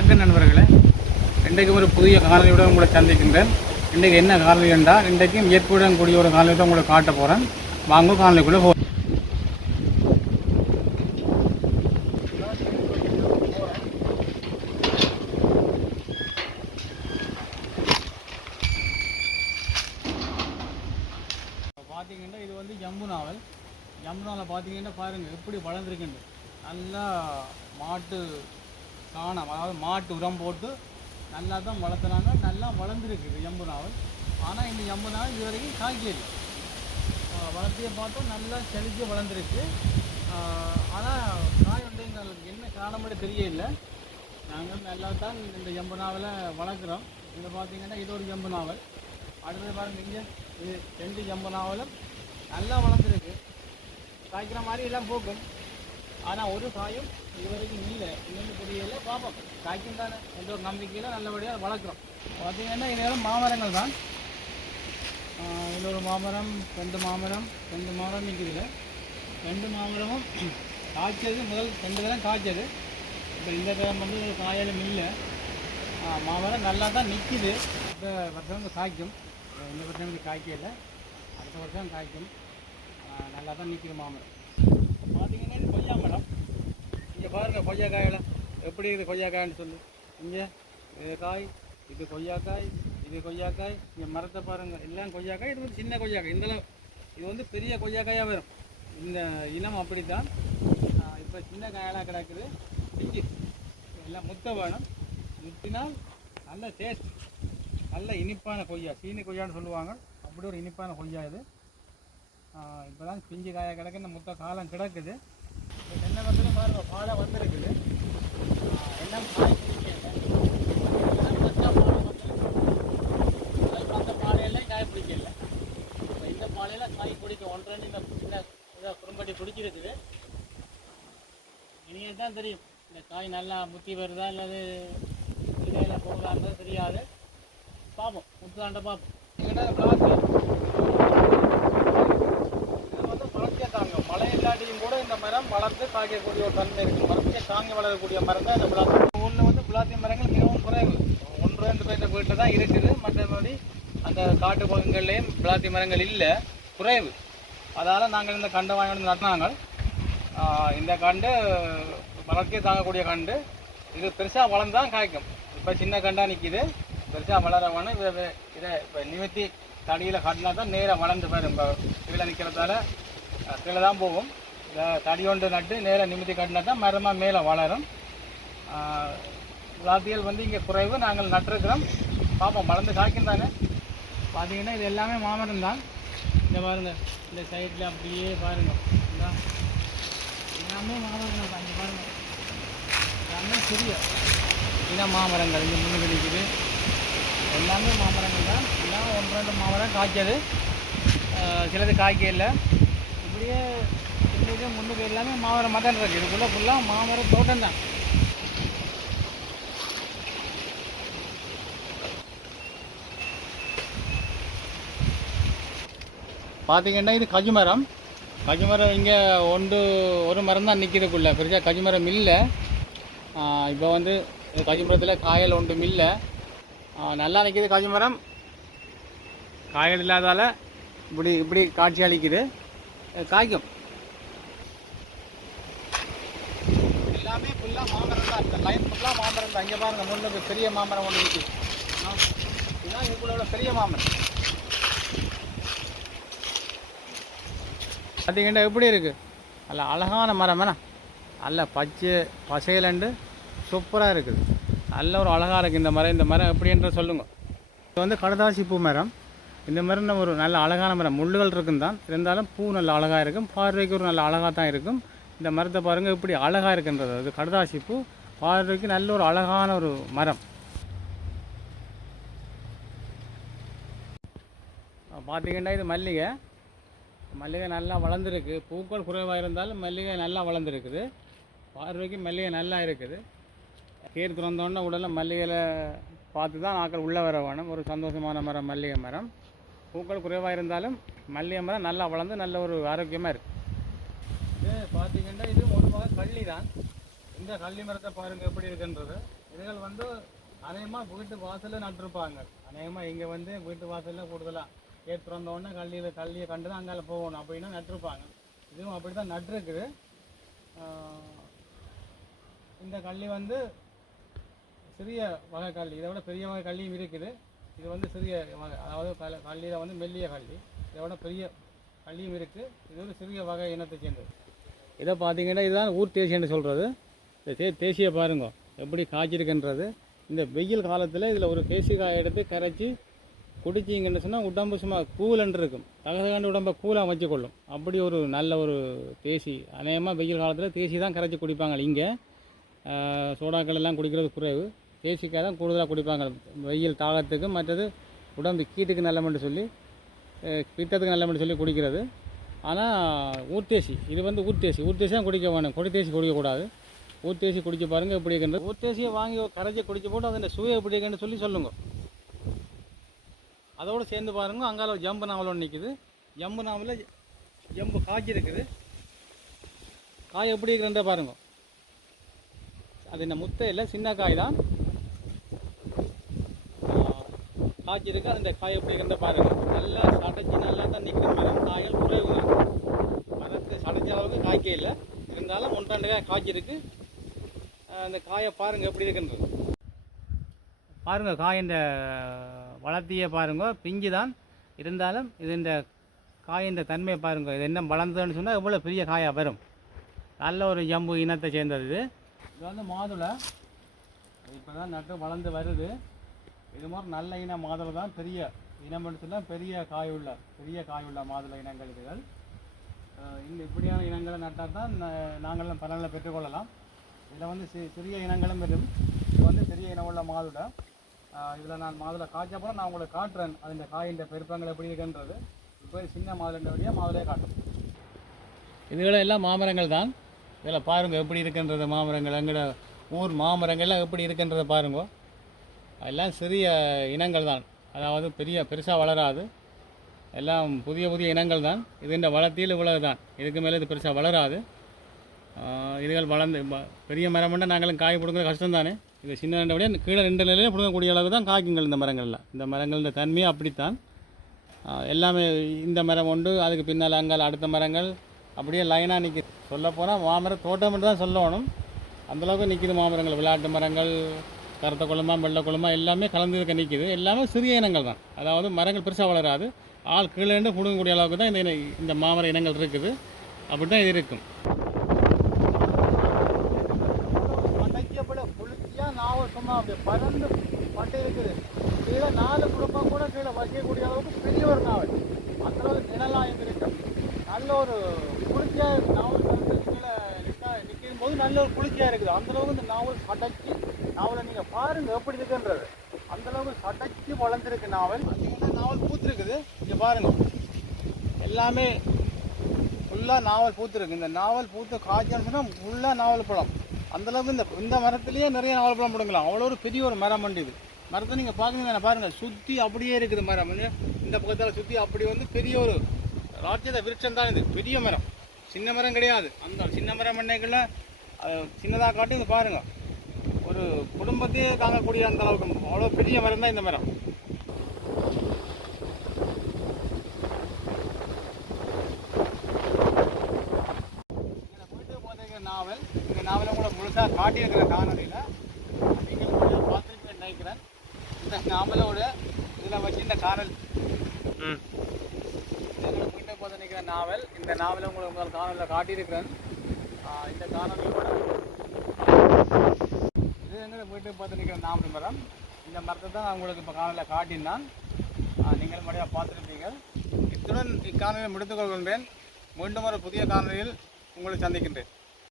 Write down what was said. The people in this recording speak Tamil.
வணக்கம் நண்பர்களே, இன்றைக்கு ஒரு புதிய காணொலியுடன் உங்களை சந்திக்கின்றேன். இன்றைக்கு என்ன காணொலி என்றால், இன்றைக்கும் இயற்கையுடன் கூடிய ஒரு காணொலி தான் உங்களை காட்ட போகிறேன். வாங்க காணொலிக்குள்ளே போகிறேன். பார்த்தீங்கன்னா இது வந்து ஜம்பு நாவல். ஜம்பு நாவலை பார்த்தீங்கன்னா பாருங்கள் எப்படி வளர்ந்துருக்குன்னு. நல்லா மாட்டு சாணம், அதாவது மாட்டு உரம் போட்டு நல்லா தான் வளர்த்துனாங்க. நல்லா வளர்ந்துருக்குது ஜம்பு நாவல். ஆனால் இந்த ஜம்பு நாவல் இது வரைக்கும் காய்க்கல. வளர்த்தியை பார்த்தோம் நல்லா செழித்து வளர்ந்துருக்கு. ஆனால் காய் வந்து எங்களுக்கு என்ன காரணமே தெரியல. நாங்கள் நல்லா தான் இந்த ஜம்பு நாவலை வளர்க்குறோம். இதை பார்த்தீங்கன்னா இது ஒரு ஜம்பு நாவல். அடுத்தது பாருங்கள், இங்கே இது 2 ஜம்பு நாவலும் நல்லா வளர்ந்துருக்கு. காய்க்கிற மாதிரி எல்லாம் போக்கும். ஆனால் ஒரு காயும் இது வரைக்கும் இல்லை. இன்னொன்று தெரியல. பார்ப்போம், காய்க்கும் தானே என்ற ஒரு நம்பிக்கையில் நல்லபடியாக வளர்க்குறோம். பார்த்தீங்கன்னா இதெல்லாம் மாமரங்கள் தான். இதில் ஒரு மாமரம், 2 மாமரம் நிற்குதுல. 2 மாமரமும் காய்ச்சது. முதல் 2 தரம் காய்ச்சது. இப்போ இந்த தரம் வந்து காயாலும் இல்லை. மாமரம் நல்லா தான் நிற்கிது. இந்த வருஷம் காய்க்கும். இந்த வருஷம் இது காய்க்கல, அடுத்த வருஷம் காய்க்கும். நல்லா தான் நிற்கிது மாமரம். பார்த்தீங்கன்னா இது கொய்யா மரம். இங்கே பாருங்கள் கொய்யாக்காயெல்லாம் எப்படி இருக்குது. கொய்யாக்காய்ன்னு சொல்லு. இங்கே இது காய், இது கொய்யாக்காய், இது கொய்யாக்காய். இங்கே மரத்தை பாருங்கள், எல்லாம் கொய்யாக்காய். இது வந்து சின்ன கொய்யாக்காய். இந்தளவு இது வந்து பெரிய கொய்யாக்காயாக வரும். இந்த இனம் அப்படி தான். இப்போ சின்ன காயெல்லாம் கிடக்குது. பிஞ்சு எல்லாம் முத்த வேணும். முத்தினால் நல்ல டேஸ்ட், நல்ல இனிப்பான கொய்யா. சீனி கொய்யான்னு சொல்லுவாங்க. அப்படி ஒரு இனிப்பான கொய்யா இது. இப்போ தான் பிஞ்சு காய கிடக்கு. இந்த முத்த காலம் கிடக்குது. தென்னை மரத்தில் பாருங்கள் பாலை வந்துருக்குது. எல்லாம் காய் பிடிக்கல. அந்த பாலையெல்லாம் காய் பிடிக்கல. இப்போ இந்த பாலையெல்லாம் காய் பிடிக்க 1-2 இந்த சின்ன இதாக குறும்பட்டி பிடிச்சிருக்குது. இனியே தான் தெரியும் இந்த காய் நல்லா முத்தி வருதா அல்லது இதையெல்லாம் போகலான்றது தெரியாது. பார்ப்போம், முத்துதாண்ட பார்ப்போம். மழை இல்லாட்டியும் கூட இந்த மரம் வளர்ந்து காய்க்கக்கூடிய ஒரு தன்மை இருக்குது. மரத்தையே தாங்கி வளரக்கூடிய மரம் தான் இந்த பிளாத்தி. ஊரில் வந்து பிளாத்தி மரங்கள் மிகவும் குறைவு. 1-2 பேர் வீட்டில் தான் இருக்குது. மற்றபடி அந்த காட்டு பகுதிகள்லேயும் பிளாத்தி மரங்கள் இல்லை, குறைவு. அதால் நாங்கள் இந்த கண்டை வாங்கி வந்து நட்டினாங்க. இந்த கண்டு வளர்ச்சியை தாங்கக்கூடிய கண்டு. இது பெருசாக வளர்ந்தான் காய்க்கும். இப்போ சின்ன கண்டாக நிற்கிது. பெருசாக வளரவனு இதை இப்போ நிமித்தி தடியில் கட்டினா தான் நேராக வளர்ந்து போயிடும். இப்போ கீழே நிற்கிறதால கீழே தான் போகும். இந்த தடி ஒன்று நட்டு நேராக நிமித்தி கட்டினா தான் மரமாக மேலே வளரும். விளாத்தியல் வந்து இங்கே குறைவு. நாங்கள் நட்டிருக்கிறோம். பார்ப்போம், வளர்ந்து காய்க்கும் தானே. பார்த்தீங்கன்னா இது எல்லாமே மாமரம் தான். இந்த பாருங்கள், இந்த சைடில் அப்படியே பாருங்கள், எல்லாமே மாமரங்கள் தான். இங்கே பாருங்கள், எல்லாமே சிறிய இன மாமரங்கள். இங்கே முன்னுக்கு நிற்குது. எல்லாமே மாமரங்கள் தான். எல்லாம் 1-2 மாமரம் காய்ச்சது, சிலது காய்க்க இல்லை. இப்படியே பின்னுக்கு முன்னுக்கு எல்லாமே மாமரமாக தான் இருக்குது. இதுக்குள்ளே ஃபுல்லாக மாமர தோட்டம் தான். பார்த்தீங்கன்னா இது கஜுமரம். கஜுமரம் இங்கே ஒரு மரம் தான் நிற்கிறதுக்குள்ள. பெருசாக கஜுமரம் இல்லை. இப்போ வந்து கஜுமரத்தில் காயல் ஒன்றும் இல்லை. நல்லா நிற்கிது கஜுமரம். காயல் இல்லாதால் இப்படி காட்சி அளிக்குது. காய்க்கும். எல்லாமே ஃபுல்லாக மாமரம் தான். இந்த லைன் ஃபுல்லாக மாமரம் தான். இங்கே பாருங்கள், முன்னுக்கு பெரிய மாமரம் ஒன்று இருக்குது. இதுதான் இதுக்குள்ள பெரிய மாமரம். பார்த்தீங்கன்னா எப்படி இருக்குது. நல்ல அழகான மரம் வேணா. நல்ல பசையிலண்டு சூப்பராக இருக்குது. நல்ல ஒரு அழகாக இருக்குது இந்த மரம். இந்த மரம் எப்படின்ற சொல்லுங்கள். இது வந்து கடதாசி பூ மரம். இந்த மரம் ஒரு நல்ல அழகான மரம். முள்ளுகள் இருக்கும் தான், இருந்தாலும் பூ நல்ல அழகாக இருக்கும். பார்வைக்கு ஒரு நல்ல அழகாக தான் இருக்கும். இந்த மரத்தை பாருங்கள் எப்படி அழகாக இருக்குன்றது. அது கடதாசி பூ. பார்வைக்கு நல்ல ஒரு அழகான ஒரு மரம். பார்த்திங்கன்னா இது மல்லிகை. மல்லிகை நல்லா வளர்ந்துருக்கு. பூக்கள் குறைவாக இருந்தாலும் மல்லிகை நல்லா வளர்ந்துருக்குது. பார்வைக்கு மல்லிகை நல்லா இருக்குது. கேர் திறந்தோடனே உடனே மல்லிகையில் பார்த்து தான் ஆக்கள் உள்ளே வர வேணும். ஒரு சந்தோஷமான மரம் மல்லிகை மரம். பூக்கள் குறைவாக இருந்தாலும் மல்லிகை மரம் நல்லா வளர்ந்து நல்ல ஒரு ஆரோக்கியமாக இருக்குது. இது பார்த்திங்கன்னா இது ஒரு வகை கள்ளி தான். இந்த கள்ளி மரத்தை பாருங்கள் எப்படி இருக்குன்றது. இதுகள் வந்து அநேகமாக வீட்டு வாசலில் நட்டுருப்பாங்க. அநேகமாக இங்கே வந்து வீட்டு வாசலில் கூடுதலாக கேட் திறந்தோடனே கள்ளியை கண்டு தான் அங்கால போகணும் அப்படின்னா நட்டுருப்பாங்க. இதுவும் அப்படி தான் நட்டுருக்குது. இந்த கள்ளி வந்து சிறிய வகை கள்ளி, இதை விட பெரிய வகை கள்ளியும் இருக்குது. இது வந்து சிறிய வகை, அதாவது கள்ளியில் வந்து மெல்லிய கள்ளி, இதை விட பெரிய கள்ளியும் இருக்குது. இது ஒரு சிறிய வகை இனத்தை சேர்ந்தது. இதை பார்த்தீங்கன்னா இதுதான் ஊர் தேசியன்னு சொல்கிறது. இந்த தேசியை பாருங்க எப்படி காய்ச்சிருக்குன்றது. இந்த வெயில் காலத்தில் இதில் ஒரு தேசிய காயை எடுத்து கரைச்சி குடிச்சிங்கன்னு சொன்னால் உடம்பு சும்மா கூலன்று இருக்கும். தகதகாண்டு உடம்பை கூலாக வச்சுக்கொள்ளும். அப்படி ஒரு நல்ல ஒரு தேசி. அநேகமாக வெயில் காலத்தில் தேசி தான் கரைச்சி குடிப்பாங்க. இங்கே சோடாக்கள் எல்லாம் குடிக்கிறது குறைவு. தேசிக்காய் தான் கூடுதலாக குடிப்பாங்க வெயில் தாகத்துக்கு. மற்றது உடம்பு கீட்டுக்கு நல்லமென்று சொல்லி பித்தத்துக்கு நல்லமென்று சொல்லி குடிக்கிறது. ஆனால் ஊர்த்தேசி இது வந்து ஊர்த்தேசி தான் குடிக்க வேணும். கொடித்தேசி குடிக்கக்கூடாது. ஊர்த்தேசி குடிக்க பாருங்கள் எப்படி இருக்குன்றது. ஊர்த்தேசியை வாங்கி கரைச்சி குடிச்சு போட்டு அதோட சுவை எப்படி இருக்குன்னு சொல்லி சொல்லுங்க. அதோடு சேர்ந்து பாருங்கள் அங்கால ஒரு ஜம்பு நாவல் ஒன்று நிற்குது. ஜம்பு நாவலில் ஜம்பு காய்ச்சி இருக்குது. காய் எப்படி இருக்குன்ற பாருங்க. அது என்ன முத்தை இல்லை, சின்ன காய் தான் காய்ச்சி இருக்குது. அந்த காய் எப்படி இருக்குன்ற பாருங்கள். நல்லா சடைச்சி நல்லா தான் நிற்கிற மரம். காய்கள் குறைவு தான். மரத்து சடைச்ச அளவுக்கு காய்க்கே இல்லை. இருந்தாலும் 1-2 காய் காய்ச்சிருக்கு. அந்த காயை பாருங்கள் எப்படி இருக்குன்றது. பாருங்கள் காயின் வளர்த்தியை பாருங்கள். பிஞ்சு தான் இருந்தாலும் இது இந்த காயின் தன்மையை பாருங்கள். இது என்ன வளர்ந்ததுன்னு சொன்னால் எவ்வளோ பெரிய காயாக வரும். நல்ல ஒரு ஜம்பு இனத்தை சேர்ந்தது இது. இது வந்து மாதுளை. இப்போ தான் நட்டு வளர்ந்து வருது. இது மாதிரி நல்ல இன மாதுளை தான். பெரிய இனம்னு சொன்னால் பெரிய காயுள்ள மாதுளை இனங்கள் இதுகள். இந்த இப்படியான இனங்களை நட்டால் தான் நாங்களும் பலனில் பெற்றுக்கொள்ளலாம். இதில் வந்து சிறிய இனங்களும் வரும். இது வந்து பெரிய இனம் உள்ள மாதுளை. இதில் நான் மாதுளை காய்ச்சப்போ நான் உங்களுக்கு காட்டுறேன் அந்த காயின் பெருப்பங்கள் எப்படி இருக்குன்றது. இப்போ சின்ன மாதுளை வழியாக மாதுளையே காட்டும். இதுகளை எல்லாம் மாமரங்கள் தான். இதில் பாருங்கள் எப்படி இருக்குன்றது மாமரங்கள். எங்களோட ஊர் மாமரங்கள்லாம் எப்படி இருக்குன்றதை பாருங்க. எல்லாம் சிறிய இனங்கள் தான். அதாவது பெருசாக வளராது. எல்லாம் புதிய இனங்கள் தான். இது இந்த வளர்த்தியில் இவ்வளவு தான். இதுக்கு மேலே இது பெருசாக வளராது. இதுகள் வளர்ந்து பெரிய மரம்னா நாங்களும் காய் பிடுங்குறது கஷ்டம் தானே. இது சின்ன ரெண்டை விட கீழே 2 நிலையிலே பிடுங்கக்கூடிய அளவுக்கு தான் காய்க்குங்கள் இந்த மரங்கள்லாம். இந்த மரங்களோட தன்மையை அப்படித்தான். எல்லாமே இந்த மரம் உண்டு, அதுக்கு பின்னால் அங்கால் அடுத்த மரங்கள் அப்படியே லைனாக நிற்கிது. சொல்லப்போனால் மாமர தோட்டம் மட்டும் தான் சொல்லணும். அந்தளவுக்கு நிற்கிது மாமரங்கள். விளையாட்டு மரங்கள், கருத்த குளமா வெள்ளை குளமா எல்லாமே கலந்து நிற்கிது. எல்லாமே சிறிய இனங்கள் தான். அதாவது மரங்கள் பெருசாக வளராது. ஆள் கீழே இருந்து பிடுங்கக்கூடிய அளவுக்கு தான் இந்த மாமர இனங்கள் இருக்குது. அப்படி தான் இது இருக்கும். குளிர்ச்சியாக நாவல் சும்மா அப்படி பறந்து பட்டு இருக்குது. கீழே 4 குடும்பம் கூட கீழே வைக்கக்கூடிய அளவுக்கு பெரிய ஒரு நாவல். அந்தளவுக்கு நிழலாயம் இருக்கும். நல்ல ஒரு குளிர்ச்சியாக நாவல் பறந்து கீழே நிற்கும் போது நல்ல ஒரு குளிர்ச்சியாக இருக்குது. அந்தளவுக்கு இந்த நாவல் சடைச்சி நாவலை நீங்கள் பாருங்கள் எப்படி இருக்குன்றது. அந்தளவுக்கு சடைச்சி வளர்ந்துருக்கு நாவல். பார்த்தீங்கன்னா நாவல் பூத்துருக்குது. இங்கே பாருங்கள் எல்லாமே ஃபுல்லாக நாவல் பூத்துருக்கு. இந்த நாவல் பூத்து காய்ச்சல்னு சொன்னால் ஃபுல்லாக நாவல் பழம். அந்தளவுக்கு இந்த மரத்துலேயே நிறைய நாவல் பழம் பிடுங்கலாம். அவ்வளோ ஒரு பெரிய ஒரு மரம் வண்டி இது. மரத்தை நீங்கள் பார்க்குறீங்க பாருங்கள். சுற்றி அப்படியே இருக்குது மரம். இந்த பக்கத்தில் சுற்றி அப்படி வந்து பெரிய ஒரு ராட்சத விருட்சம் தான் இது. பெரிய மரம், சின்ன மரம் கிடையாது. அந்த சின்ன மரம் பண்ணைகளில் சின்னதாக காட்டி இங்கே பாருங்கள். ஒரு குடும்பத்தையே தாங்கக்கூடிய அந்த அளவுக்கு அவ்வளோ பெரிய மரம் தான் இந்த மரம். நாவல் இந்த நாவலை கூட முழுசாக காட்டியிருக்கிற காணொலியில் நீங்கள் பார்த்துருப்பேன் நினைக்கிறேன். இந்த நாவலோட இதில் வச்சு இந்த காணல் வீட்டை போத நிற்கிற நாவல். இந்த நாவலை உங்களுக்கு முதல் காணொலியில் காட்டியிருக்கிறேன். இந்த காணொலியோட இது எங்களை வீட்டை பார்த்து நிற்கிற நாவல் மரம். இந்த மரத்தை தான் நான் உங்களுக்கு இப்போ காணொலியில் காட்டினான். நீங்கள் மறுபடியாக பார்த்துருப்பீங்க. இத்துடன் இக்காணொலியை முடித்துக் கொள்கின்றேன். மீண்டும் ஒரு புதிய காணொலியில் உங்களை சந்திக்கின்றேன்.